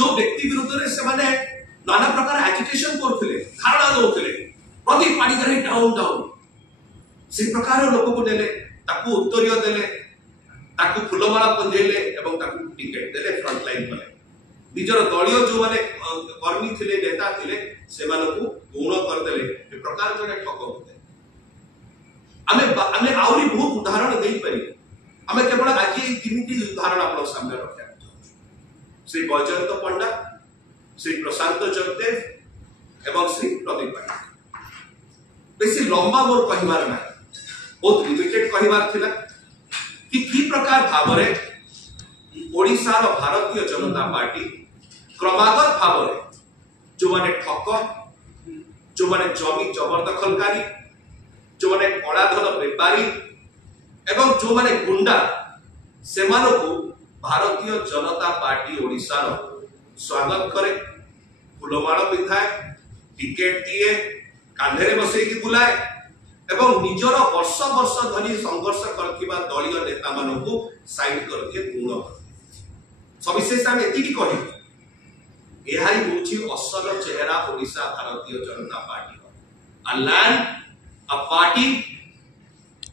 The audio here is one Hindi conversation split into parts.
जो व्यक्ति विरुद्ध से माने नाना प्रकार एजिटेशन करथिले धारणा दउथिले प्रदीप पाणिग्राही डाउन डाउन से प्रकार लोक को नेले ताकू उत्तरीय देले ताकू फुलमाला पंजेले एवं ताकू टिकेट देले फ्रंट लाइन पर निजर दलीय जो माने कर्मी थिले नेता थिले से मानको गुण कर देले ए प्रकार जने ठक होते आमे आउरी बहुत उदाहरण देई पारि आमे केवल आज ये तीनटी उदाहरण आपन सामने रखा श्री बैजयंत पंडा श्री प्रशांत जगदेव एवं श्री प्रदीप पाणिग्राही बेसी लंबा मोर कहिबार ना बहुत लिमिटेड कहिबार थिला कि प्रकार भाव ओडिशा रो भारतीय जनता पार्टी क्रमागत भाव जो माने ठक जो माने जमी जबरदखलकारी जो माने कलाधन बेपारी एवं जो माने गुंडा से भारतीय जनता पार्टी ओडिशा रो स्वागत करे फुलमाल पिंधाए टिकेट दिए कांधे बसई बुलाए एवं निजर वर्ष वर्ष धनी संघर्ष करथिबा दलीय नेता मानकु साइड कर दिए गुण सविशेष आम एति कहि एहाई होछि असल चेहरा Odisha Bharatiya Janata party a land a party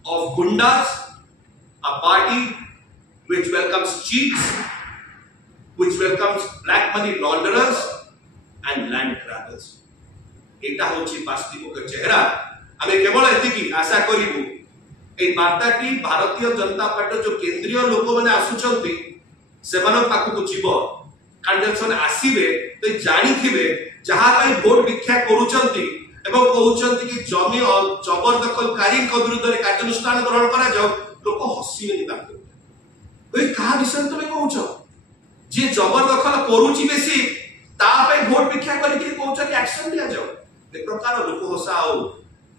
of gundas a party which welcomes cheats which welcomes black money launderers and land grabbers एटा होछि वास्तविक चेहरा आमे केवल एतिकी आशा करिबु ए वार्ताटी भारतीय जनता पार्टी जो केंद्रीय लोक माने आसुचंती सेमान पाखु जीव कांडेसन आसीबे तो जानि थिबे जहा पई वोट भिक्षा करूचंती एवं कहउचंती कि जमी जबरदखलकारी को विरुद्ध रे कार्यानुष्ठान ग्रहण करा जाऊ लोक हसिबे निता ओई का विषय तमे कहउछ जे जबरदखल करूची बेसी ता पई वोट भिक्षा करी कि कहउछ कि एक्शन लिया जाऊ ए प्रकार लोक हसा आउ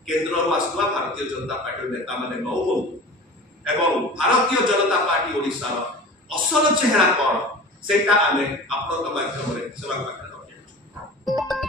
केंद्र आसुवा भारतीय जनता पार्टी नेता माने नौ एवं भारतीय जनता पार्टी ओडिशा असल चेहरा कौन सेटा आमे आपन माध्यम रे सेवा करना।